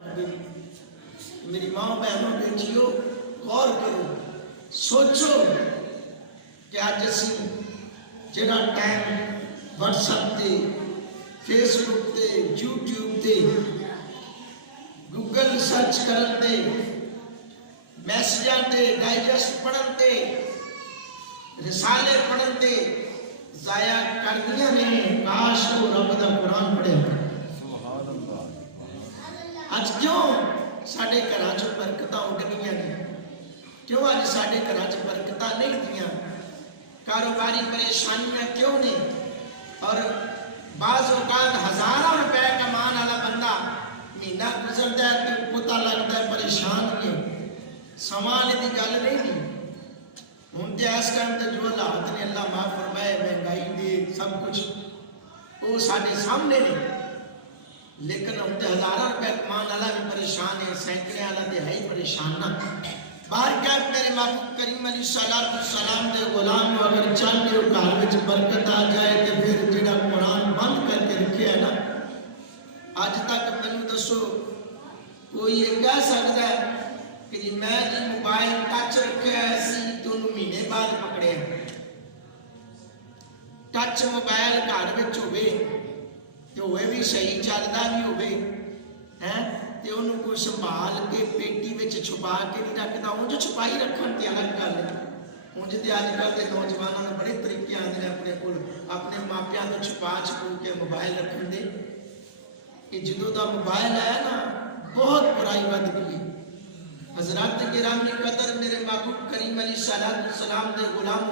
मेरी माँ बहनों बेटियों गौर करो, सोचो कि अज असी जिहड़ा टाइम व्हाट्सएप ते, फेसबुक ते, यूट्यूब ते, गूगल सर्च करन ते, मैसेजां ते, डाइजेस्ट पढ़न ते, रिसाले पढ़न ते जाया कर दिया ने। काश वो रब दा कुरान पढ़े। अज क्यों साडे घरां च बरकतां उड़ गईयां ने? क्यों अज साडे घरां च बरकतां नहीं दियां? कारोबारी परेशानियां क्यों ने? और बाज़ औकात हज़ारों रुपए कमान वाला बंदा महीना गुजरता है तो पता लगता है परेशान ने। समान की गल नहीं दी हूँ तो इस टाइम तो जो हालात ने अल्लाह माफ फरमाए, महंगाई दे सब कुछ वो साढ़े सामने ने। लेकिन हम तो हज़ारों रुपए कमान वाला भी परेशान है, सैकड़े वाला तो है ही परेशान ना। बाहर क्या मेरे महबूब करीम अलैहिस्सलाम दे गुलाम अगर चाहते हो घर में बरकत आ जाए तो फिर जिहड़ा कुरान बंद करके रखे है ना, अज तक मैनू दसो कोई ये कह सकता है कि जी मैं जी मोबाइल टच रखे सी तो महीने बाद पकड़े। टच मोबाइल घर में होवे तो होए भी सही चलता भी होवे हैं ते उन्होंने कोई संभाल के पेटी में छुपा के नहीं रखता। उंज छुपाई रखन ते अलग गल है। उंज ते अजकल के नौजवानों ने बड़े तरीके आते हैं अपने को अपने मापिया को छुपा के मोबाइल रखन दे। कि जो का मोबाइल है ना बहुत बुराई बद गई। हजरत गिरामी कदर मेरे महबूब करीम अलैहिस्सलाम दे गुलाम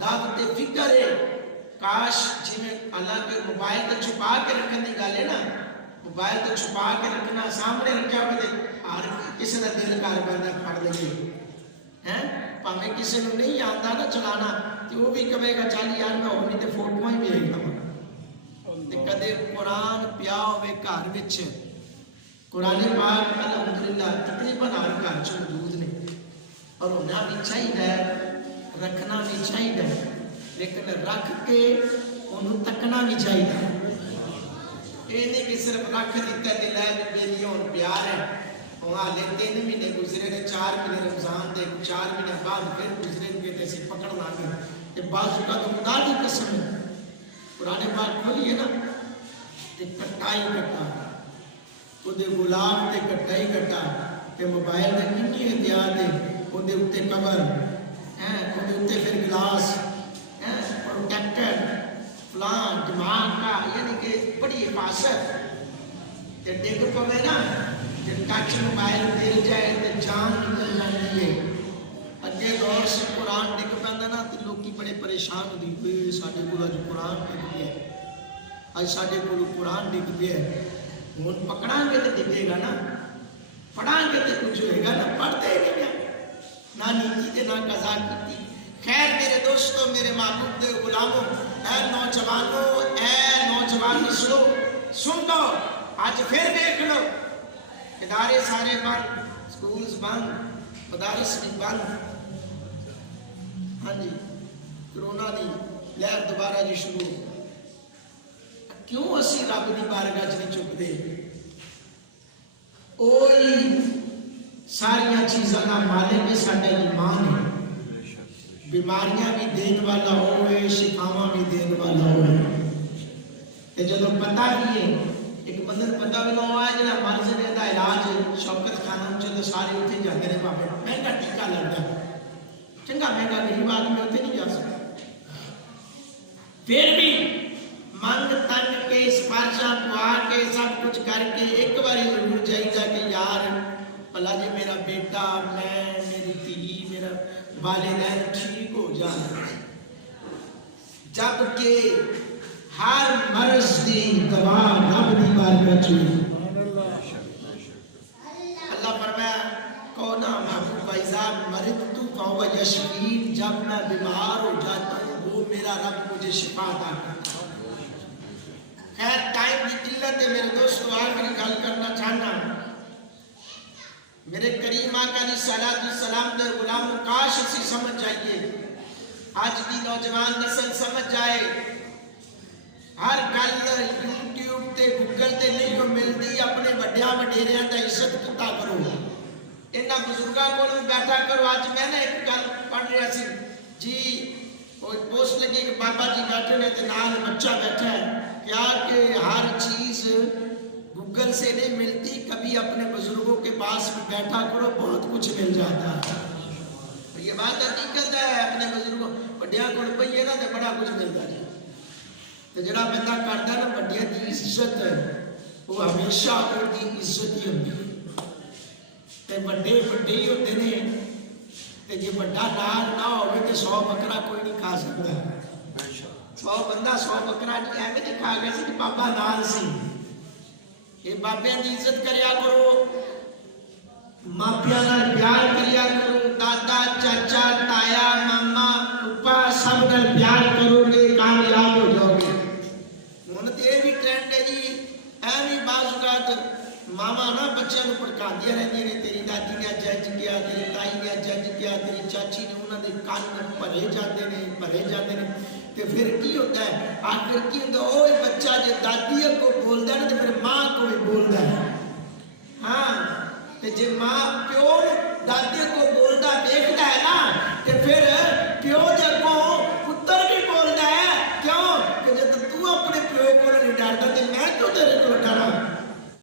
दावत फिक्र है। काश जिमें अल्लाह के मोबाइल तो छुपा के रखने की गल है ना, मोबाइल तो छुपा के रखना, सामने रखा हुए हर किसी का दिल कर पैदा फड़ लगे हैं। भावें किसी को नहीं आता ना चलाना तो वो भी कहेगा चल यार मैं होनी तो फोटो ही वेखदा। कदे कुरान पिया होवे घर विच, कुरान पाक अल्हम्दुलिल्लाह तकरीबन हर घर च मौजूद ने और होना भी चाहिए, रखना भी चाहिए, लेकिन रख के उन्होंने तकना भी चाहिए। ये नहीं कि सिर्फ रख दिता तो लै बेली और प्यार है। हाले 3 महीने गुजरे ने, 4 महीने रमजान के, 4 महीने बाद फिर गुजरेंगे तो असं पकड़ लाँगे। तो बाजू का तो खुदा की कसम है, पुराने बात खोलिए ना तो कट्टा ही कट्टा, उहदे गुलाम ते कट्टा ही कट्टा, तो मोबाइल का कितनी एहतियात है। उहदे उत्ते कवर है, उहदे उत्ते फिर गिलास है, प्रोटेक्टर फलां दिमाग का, यानी कि बड़ी हिफाजत। तो डिग पवे ना जो टच मोबाइल गिर जाए तो जान निकल जाती है। अगे दौर से कुरान डिग पैंदा ना तो लोग बड़े परेशान होते, साढ़े को अज कुरान डिग गया, अज साढ़े को कुरान डिग गया। हूँ पकड़ांगे तो डिगेगा ना, पढ़ांगे तो कुछ होएगा ना, पढ़ते ही नहीं ना नीति ते ना कज़ा की। खैर मेरे दोस्तों, मेरे महबूब दे गुलामों, ऐ नौजवानों, ऐ नौजवान नस्लो सुन लो, आज फिर देख लो इदारे सारे बंद, स्कूल्स बंद, मदारिस भी बंद। हाँ जी, कोरोना की लहर दोबारा जी शुरू। क्यों असी रब की बारगाह च नहीं चुकते? सारिया चीज़ों का मालिक है, साडा ईमान है। बीमारियां भी देने वाला होए, शिफावां भी देने वाला होए। तो जो पता भी है, एक बंदे पता भी ना हुआ है जो मर्ज ने का इलाज शौकत खाना तो सारे उत्थे जाते हैं। भावे महंगा टीका लगता, चंगा महंगा गरीब आदमी उत्थे नहीं जा सकता। फिर भी मंग तंग के सिफारिशां पवा के सब कुछ करके एक बार जरूर चाहिए कि यार भला जी मेरा बेटा, मैं, मेरी धी, मेरा वालिदैन ठीक हो जाए। जबकि हर मर्ज की दवा रब की बारगाह च। अल्लाह फरमाया कौन महबूब इज़ा मरिदतु फहुव यशफीन, जब मैं बीमार हो जाता हूँ वो मेरा रब मुझे शिफा अता करता है। खैर टाइम की किल्लत है मेरे दोस्तों, आखिरी गल करना चाहना। मेरे करीम आका सलाम दे गुलाम, काश असी समझ जाइए, आज की नौजवान नस्ल समझ जाए। हर गल यूट्यूब ते गूगल ते नहीं मिलती, अपने ਵੱਡਿਆਂ ਵਡੇਰਿਆਂ ਦਾ ਇੱਜ਼ਤ ਕੀਤਾ ਕਰੋ। ਇਹਨਾਂ ਬਜ਼ੁਰਗਾਂ ਕੋਲ ਵੀ ਬੈਠਾ ਕਰੋ। ਅੱਜ ਮੈਂ ਨਾ ਇੱਕ ਗੱਲ ਪੜ੍ਹ ਰਿਹਾ ਸੀ ਜੀ, ਉਹ ਪੋਸਟ लगी कि बाबा जी बैठे ने तो नाल बच्चा बैठा है, क्या कि हर चीज गूगल से नहीं मिलती, कभी अपने बुजुर्गों के पास भी बैठा करो, बहुत कुछ मिल जाता है। तो ये बात हकीकत है, अपने बुजुर्गों ਵੱਡਿਆਂ ਕੋਲ ਬਈਏ ਨਾ ਤੇ ਬੜਾ ਕੁਝ ਮਿਲਦਾ ਜੀ। ਤੇ ਜਿਹੜਾ ਬੰਦਾ ਕਰਦਾ ਨਾ ਵੱਡਿਆਂ ਦੀ ਇੱਜ਼ਤ, ਉਹ ਹਮੇਸ਼ਾ ਉਹਦੀ ਇੱਜ਼ਤ ਹੀ ਹੁੰਦੀ ਹੈ। ਤੇ ਵੱਡੇ ਵੱਡੇ ਹੀ ਹੁੰਦੇ ਨੇ। ਤੇ ਜੇ ਵੱਡਾ ਨਾਲ ਨਾ ਹੋਵੇ ਤੇ 100 ਬੱਕਰਾ ਕੋਈ ਨਹੀਂ ਖਾ ਸਕਦਾ। 100 ਬੰਦਾ 100 ਬੱਕਰਾ ਐਵੇਂ ਨਹੀਂ ਖਾ ਗਿਆ ਸੀ ਕਿ ਬਾਬਾ ਨਾਲ ਸੀ। ਇਹ ਬਾਬਿਆਂ ਦੀ ਇੱਜ਼ਤ ਕਰਿਆ ਕਰੋ, ਮਾਪਿਆਂ ਨਾਲ ਪਿਆਰ ਕਰਿਆ ਕਰੋ, ਦਾਦਾ ਚਾਚਾ ਤਾਇਆ ਮਾਮਾ ਉੱਪਾ ਸਭ ਨਾਲ ਪਿਆਰ ਕਰੋਗੇ, ਕਾਮਯਾਬ ਹੋ ਜਾਓਗੇ। ਹੁਣ ਤੇ ਇਹ ਵੀ ਟ੍ਰੈਂਡ ਹੈ ਜੀ, ਐਵੇਂ ਬਾਜ਼ੂਗਾਤ ਮਾਮਾ ਨਾ ਬੱਚਿਆਂ ਨੂੰ ਭੜਕਾਉਂਦੀਆਂ ਰਹਿੰਦੀਆਂ ਨੇ, ਤੇਰੀ ਦਾਦੀ ਨੇ ਜੱਜ ਗਿਆ, ਤੇਰੀ ਤਾਈ ਨੇ ਜੱਜ ਗਿਆ, ਤੇਰੀ ਚਾਚੀ ਨੇ, ਉਹਨਾਂ ਦੇ ਕੰਨ ਭਰੇ ਜਾਂਦੇ ਨੇ। ਤੇ ਫਿਰ ਕੀ ਹੁੰਦਾ ਹੈ, ਆਖਿਰ ਕੀ ਹੁੰਦਾ, ਉਹ ਬੱਚਾ ਜੇ ਦਾਦੀ ਅੱਗੋਂ ਬੋਲਦਾ ਨਾ ਤੇ ਫਿਰ ਮਾਂ ਕੋ ਵੀ ਬੋਲਦਾ ਹੈ। ਹਾਂ, ਤੇ ਜੇ ਮਾਂ ਪਿਓ ਦਾਦੀ ਅੱਗੋਂ ਬੋਲਦਾ ਦੇਖਦਾ ਹੈ ਨਾ